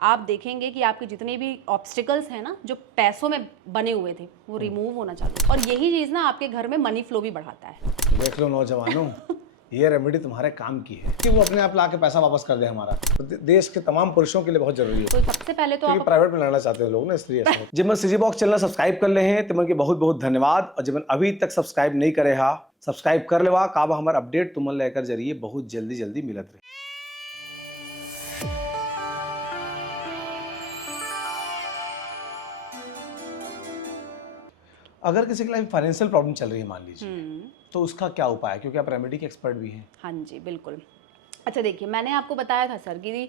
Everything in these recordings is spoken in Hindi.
आप देखेंगे कि आपके जितने भी ऑब्स्टिकल्स हैं ना, जो पैसों में बने हुए थे, वो रिमूव होना चालू। और यही चीज़ ना आपके घर में मनी फ्लो भी बढ़ाता है। देख लो नौजवानों, ये रेमेडी तुम्हारे काम की है कि वो अपने आप लाके पैसा वापस कर दे हमारा। तो देश के तमाम पुरुषों के लिए बहुत जरूरी है। तो सबसे पहले तो आप प्राइवेट में लड़ना चाहते हैं लोग ना, इसलिए ऐसा। जब मैं सीजी बॉक्स चैनल सब्सक्राइब कर ले हैं तो मन के बहुत बहुत धन्यवाद। और जब मैं अभी तक सब्सक्राइब नहीं करे हा, सब्सक्राइब कर लेवा। काबा हमारा अपडेट तुम लेकर जरिए बहुत जल्दी जल्दी मिलत रहे। अगर किसी की लाइफ फाइनेंशियल प्रॉब्लम चल रही है मान लीजिए, तो उसका क्या उपाय है, क्योंकि आप रेमेडी के एक्सपर्ट भी हैं। हाँ जी बिल्कुल। अच्छा देखिए, मैंने आपको बताया था सर कि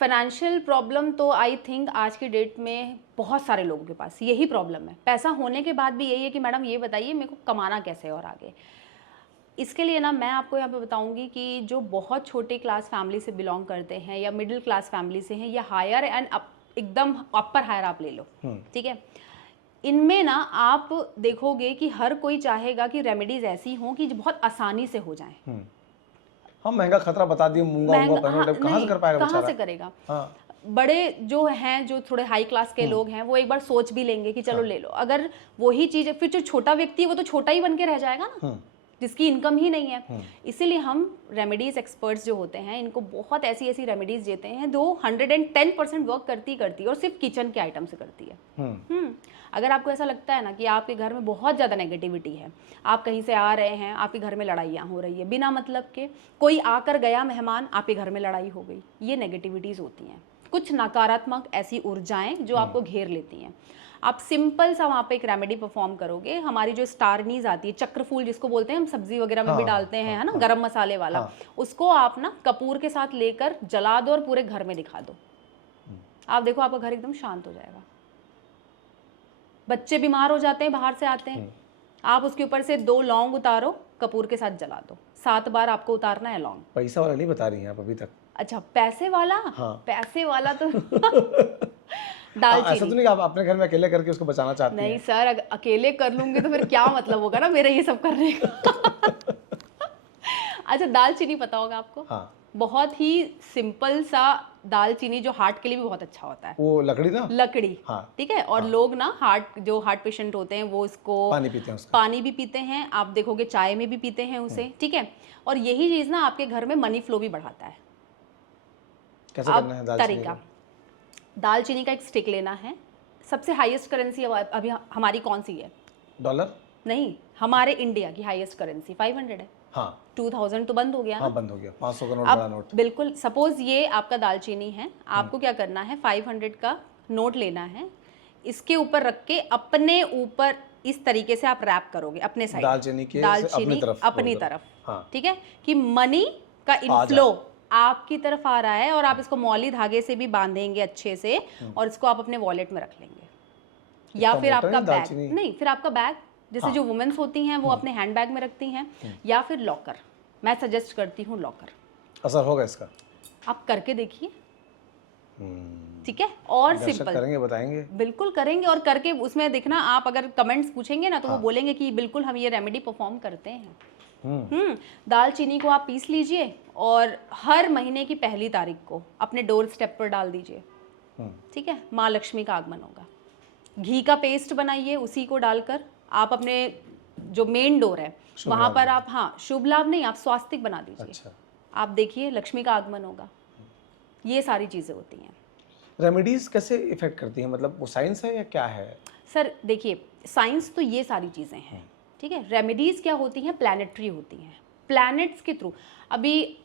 फाइनेंशियल प्रॉब्लम तो आई थिंक आज की डेट में बहुत सारे लोगों के पास यही प्रॉब्लम है। पैसा होने के बाद भी यही है कि मैडम ये बताइए मेरे को कमाना कैसे और आगे। इसके लिए ना मैं आपको यहाँ पे बताऊंगी कि जो बहुत छोटे क्लास फैमिली से बिलोंग करते हैं या मिडिल क्लास फैमिली से हैं या हायर एंड एकदम अपर हायर आप ले लो, ठीक है, इनमें ना आप देखोगे कि हर कोई चाहेगा कि रेमेडीज ऐसी हों कि जो बहुत आसानी से हो जाएं। हम महंगा खतरा बता दिए, मूंगा पहनो, कहाँ से कर पाएगा बेचारा? कहाँ से करेगा? हाँ। बड़े जो हैं, जो थोड़े हाई क्लास के लोग हैं, वो एक बार सोच भी लेंगे कि चलो ले लो। अगर वही चीज़, फिर जो छोटा व्यक्ति है वो तो छोटा ही बन के रह जाएगा ना, जिसकी इनकम ही नहीं है। इसीलिए हम रेमेडीज एक्सपर्ट्स जो होते हैं, इनको बहुत ऐसी ऐसी रेमेडीज देते हैं जो 110% वर्क करती और सिर्फ किचन के आइटम से करती है। अगर आपको ऐसा लगता है ना कि आपके घर में बहुत ज़्यादा नेगेटिविटी है, आप कहीं से आ रहे हैं, आपके घर में लड़ाइयाँ हो रही है बिना मतलब के, कोई आकर गया मेहमान, आपके घर में लड़ाई हो गई, ये नेगेटिविटीज़ होती हैं, कुछ नकारात्मक ऐसी ऊर्जाएं जो आपको घेर लेती हैं। आप सिंपल सा वहाँ पे एक रेमेडी परफॉर्म करोगे। हमारी जो स्टार नीज आती है, चक्रफूल जिसको बोलते हैं, हम सब्जी वगैरह में भी डालते हैं, है ना, गरम मसाले वाला, उसको आप ना कपूर के साथ लेकर जला दो और पूरे घर में दिखा दो। आप देखो आपका घर एकदम शांत हो जाएगा। बच्चे बीमार हो जाते हैं, बाहर से आते हैं, आप उसके ऊपर से 2 लौंग उतारो, कपूर के साथ जला दो, 7 बार आपको उतारना है लौंग। पैसा वाला नहीं बता रही हैं आप अभी तक? अच्छा, पैसे वाला? हाँ। पैसे वाला तो दालचीनी। ऐसा तो नहीं कि आप अपने घर में अकेले करके उसको बचाना चाहती हैं? नहीं सर, अकेले कर लूंगी तो फिर क्या मतलब होगा ना मेरा ये सब करने का। अच्छा, दालचीनी पता होगा आपको? हाँ। बहुत ही सिंपल सा दालचीनी, जो हार्ट के लिए भी बहुत अच्छा होता है। वो लकड़ी ना? लकड़ी, हाँ। ठीक है। और लोग ना हार्ट पेशेंट होते हैं, वो इसको पानी पीते हैं, उसका पानी भी पीते हैं, आप देखोगे चाय में भी पीते हैं उसे, ठीक है। और यही चीज ना आपके घर में मनी फ्लो भी बढ़ाता है। कैसे करना है दालचीनी तरीका, दालचीनी का एक स्टिक लेना है। सबसे हाईएस्ट करेंसी अभी हमारी कौन सी है? डॉलर नहीं, हमारे इंडिया की हाईएस्ट करेंसी 500 है। हाँ। 2000 तो बंद हो गया। हाँ, बंद हो गया। 500 का नोट, बड़ा नोट। बिल्कुल, सपोज ये आपका दालचीनी है, आपको क्या करना है, 500 का नोट लेना है, इसके ऊपर रख के अपने ऊपर इस तरीके से आप रैप करोगे अपने साइड, दालचीनी अपनी तरफ, ठीक है, कि मनी का इनफ्लो आपकी तरफ आ रहा है। और आप इसको मौली धागे से भी बांधेंगे अच्छे से, और इसको आप अपने वॉलेट में रख लेंगे, या फिर आपका बैग, नहीं फिर आपका बैग, जैसे जो वुमेन्स होती हैं वो अपने हैंड बैग में रखती हैं, या फिर लॉकर। मैं सजेस्ट करती हूँ लॉकर। असर होगा इसका? आप करके देखिए, ठीक है। और सिंपल करेंगे, बताएंगे, बिल्कुल करेंगे। और करके उसमें देखना, आप अगर कमेंट्स पूछेंगे ना तो वो बोलेंगे कि बिल्कुल हम ये रेमेडी परफॉर्म करते हैं। दालचीनी को आप पीस लीजिए और हर महीने की पहली तारीख को अपने डोर स्टेप पर डाल दीजिए, ठीक है। माँ लक्ष्मी का आगमन होगा। घी का पेस्ट बनाइए, उसी को डालकर आप अपने जो मेन डोर है वहां पर आप, हाँ, शुभ लाभ नहीं, आप स्वास्तिक बना दीजिए। अच्छा। आप देखिए लक्ष्मी का आगमन होगा। ये सारी चीजें होती हैं। रेमेडीज कैसे इफेक्ट करती हैं, मतलब वो साइंस है या क्या है? सर देखिए, साइंस तो ये सारी चीजें हैं, ठीक है। रेमेडीज क्या होती हैं, प्लैनेटरी होती हैं, प्लैनेट्स के थ्रू। अभी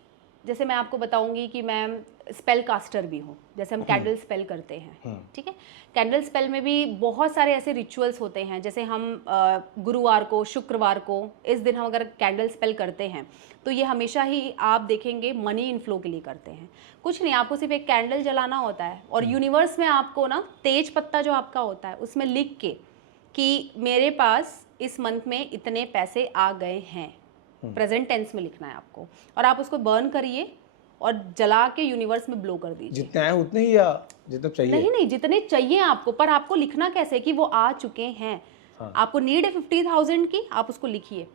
जैसे मैं आपको बताऊंगी कि मैं स्पेल कास्टर भी हूँ, जैसे हम कैंडल स्पेल करते हैं, ठीक है। कैंडल स्पेल में भी बहुत सारे ऐसे रिचुअल्स होते हैं, जैसे हम गुरुवार को, शुक्रवार को, इस दिन हम अगर कैंडल स्पेल करते हैं तो ये हमेशा ही आप देखेंगे मनी इनफ्लो के लिए करते हैं। कुछ नहीं, आपको सिर्फ एक कैंडल जलाना होता है और यूनिवर्स में आपको ना तेज पत्ता जो आपका होता है उसमें लिख के कि मेरे पास इस मंथ में इतने पैसे आ गए हैं, प्रेजेंट टेंस में लिखना है आपको, और आप उसको बर्न करिए और जला के यूनिवर्स में ब्लो कर दीजिए। जितने आए उतने ही या जितने चाहिए? नहीं, जितने चाहिए आपको, पर आपको लिखना कैसे कि वो आ चुके हैं। हाँ। आपको नीड है 50,000 की, आप उसको लिखिए।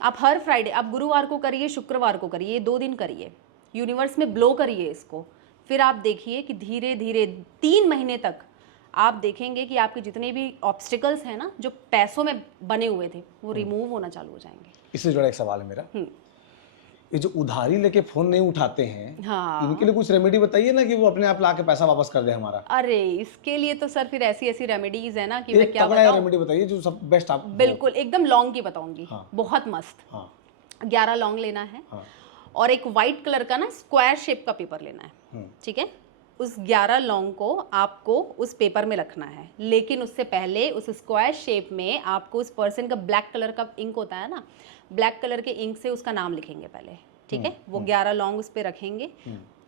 आप हर फ्राइडे, आप गुरुवार को करिए, शुक्रवार को करिए, 2 दिन करिए, यूनिवर्स में ब्लो करिए इसको फिर आप देखिए कि धीरे धीरे 3 महीने तक आप देखेंगे कि आपके जितने भी ऑब्स्टिकल्स हैं ना, जो पैसों में बने हुए थे, वो रिमूव होना चालू हो जाएंगे। इससे जुड़ा एक सवाल है मेरा, ये जो उधारी लेके फोन नहीं उठाते हैं, हाँ, इनके लिए कुछ रेमेडी बताइए ना कि वो अपने आप लाके पैसा वापस कर दे हमारा। अरे इसके लिए तो सर फिर ऐसी ऐसी रेमेडीज है ना कि मैं एक क्या तगड़ा बताऊं। रेमेडी बताइए जो सब बेस्ट आप। बिल्कुल एकदम लौंग की बताऊंगी। हाँ। बहुत मस्त। हाँ 11 लौंग लेना है। हाँ और एक वाइट कलर का ना स्क्वायर शेप का पेपर लेना है। ठीक है, उस 11 लौंग को आपको उस पेपर में रखना है, लेकिन उससे पहले उस स्क्वायर शेप में आपको उस पर्सन का ब्लैक कलर का इंक होता है ना, ब्लैक कलर के इंक से उसका नाम लिखेंगे पहले। ठीक है, वो 11 लौंग उस पर रखेंगे,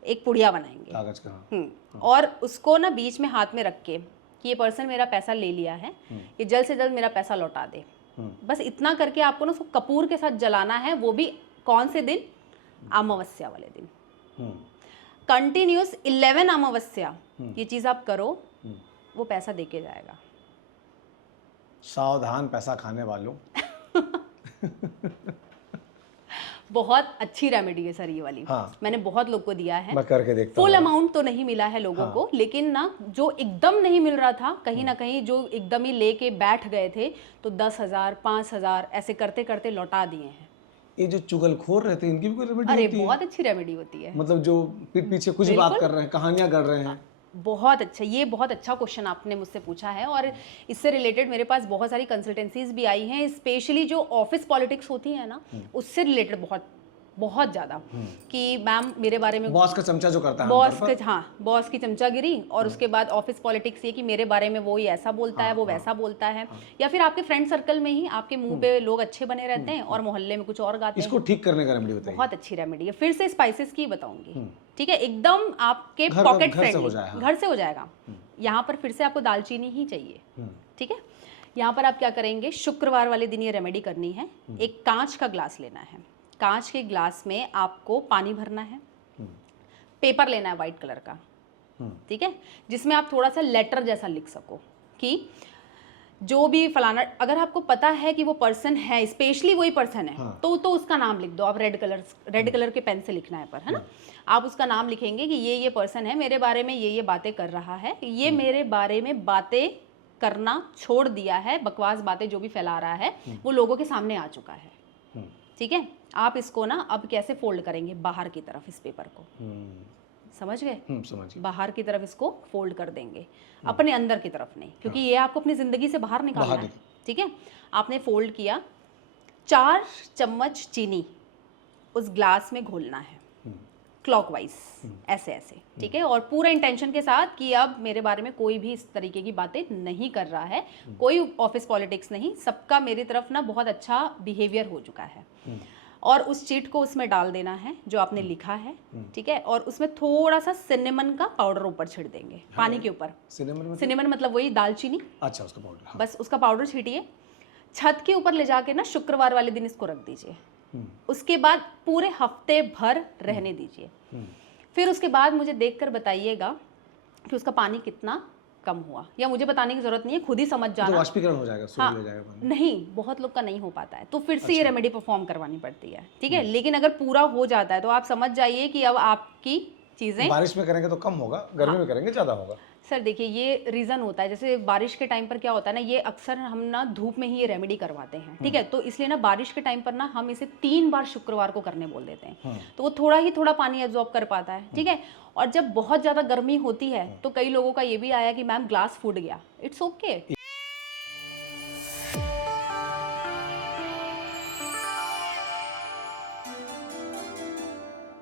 एक पुड़िया बनाएंगे कागज का। और उसको ना बीच में हाथ में रख के कि ये पर्सन मेरा पैसा ले लिया है, ये जल्द से जल्द मेरा पैसा लौटा दे। बस इतना करके आपको ना उसको कपूर के साथ जलाना है, वो भी कौन से दिन? अमावस्या वाले दिन। कंटिन्यूस 11 अमावस्या ये चीज आप करो, वो पैसा देके जाएगा। सावधान पैसा खाने वालों। बहुत अच्छी रेमेडी है सर ये वाली। हाँ। मैंने बहुत लोग को दिया है। मैं करके देखता फुल हूँ। अमाउंट तो नहीं मिला है लोगों को, लेकिन ना जो एकदम नहीं मिल रहा था, कहीं ना कहीं जो एकदम ही लेके बैठ गए थे, तो 10,000 5,000 ऐसे करते करते लौटा दिए हैं। ये जो चुगलखोर रहते हैं इनकी भी कोई रेमेडी अरे होती है? बहुत अच्छी रेमेडी होती है। मतलब जो पीठ पीछे कुछ ही बात कर रहे हैं, कहानियां कर रहे हैं। बहुत अच्छा, ये बहुत अच्छा क्वेश्चन आपने मुझसे पूछा है, और इससे रिलेटेड मेरे पास बहुत सारी कंसल्टेंसीज भी आई हैं, स्पेशली जो ऑफिस पॉलिटिक्स होती है ना, उससे रिलेटेड बहुत ज़्यादा, कि मैम मेरे बारे में बॉस का चमचा जो करता है बॉस के, हाँ बॉस की चमचागिरी, और उसके बाद ऑफिस पॉलिटिक्स ये कि मेरे बारे में वो ही ऐसा बोलता है, वो वैसा बोलता है, या फिर आपके फ्रेंड सर्कल में ही आपके मुंह पे लोग अच्छे बने रहते हैं और मोहल्ले में कुछ और गाते हैं। इसको ठीक करने का रेमेडी बताइए। बहुत अच्छी रेमेडी है। फिर से स्पाइसेस की बताऊंगी। ठीक है, एकदम आपके घर पॉकेट से हो फ्रेंडली, जाए, घर से हो जाएगा। यहाँ पर फिर से आपको दालचीनी ही चाहिए। ठीक है, यहाँ पर आप क्या करेंगे, शुक्रवार वाले दिन ये रेमेडी करनी है। एक कांच का ग्लास लेना है, कांच के ग्लास में आपको पानी भरना है, पेपर लेना है वाइट कलर का। ठीक है, जिसमें आप थोड़ा सा लेटर जैसा लिख सको कि जो भी फलाना, अगर आपको पता है कि वो पर्सन है, स्पेशली वही पर्सन है, तो उसका नाम लिख दो आप। रेड कलर के पेन से लिखना है पर, है ना। आप उसका नाम लिखेंगे कि ये पर्सन है, मेरे बारे में ये बातें कर रहा है, ये मेरे बारे में बातें करना छोड़ दिया है, बकवास बातें जो भी फैला रहा है वो लोगों के सामने आ चुका है। ठीक है, आप इसको ना अब कैसे फोल्ड करेंगे, बाहर की तरफ इस पेपर को, समझ गए? समझ गए। बाहर बाहर की तरफ इसको फोल्ड कर देंगे, अपने अंदर की तरफ नहीं, क्योंकि ये आपको अपनी जिंदगी से बाहर निकालना है। ठीक है, आपने फोल्ड किया, 4 चम्मच चीनी उस ग्लास में घोलना है क्लॉकवाइज, ऐसे ऐसे। ठीक है, और पूरे इंटेंशन के साथ कि अब मेरे बारे में कोई भी इस तरीके की बातें नहीं कर रहा है, कोई ऑफिस पॉलिटिक्स नहीं, सबका मेरी तरफ ना बहुत अच्छा बिहेवियर हो चुका है। और उस चीट को उसमें डाल देना है जो आपने लिखा है। ठीक है, और उसमें थोड़ा सा सिनेमन का पाउडर ऊपर छिड़ देंगे, पानी के ऊपर। सिनेमन मतलब वही दालचीनी। अच्छा, उसका पाउडर। हाँ। बस उसका पाउडर छीटिए, छत के ऊपर ले जाके ना शुक्रवार वाले दिन इसको रख दीजिए। उसके बाद पूरे हफ्ते भर रहने दीजिए। फिर उसके बाद मुझे देखकर बताइएगा कि उसका पानी कितना कम हुआ, या मुझे बताने की जरूरत नहीं है, खुद ही समझ जाना। तो वाष्पीकरण हो जाएगा, हाँ, ले जाएगा पानी। नहीं, बहुत लोग का नहीं हो पाता है, तो फिर से ये रेमेडी परफॉर्म करवानी पड़ती है। ठीक है, लेकिन अगर पूरा हो जाता है तो आप समझ जाइए कि अब आपकी चीजें, बारिश में करेंगे तो कम होगा, गर्मी में करेंगे ज्यादा होगा। सर देखिए ये रीज़न होता है, जैसे बारिश के टाइम पर क्या होता है ना, ये अक्सर हम ना धूप में ही ये रेमेडी करवाते हैं। ठीक है, तो इसलिए ना बारिश के टाइम पर ना हम इसे 3 बार शुक्रवार को करने बोल देते हैं, तो वो थोड़ा पानी एब्जॉर्ब कर पाता है। ठीक है, और जब बहुत ज़्यादा गर्मी होती है तो कई लोगों का ये भी आया कि मैम ग्लास फूट गया, इट्स ओके।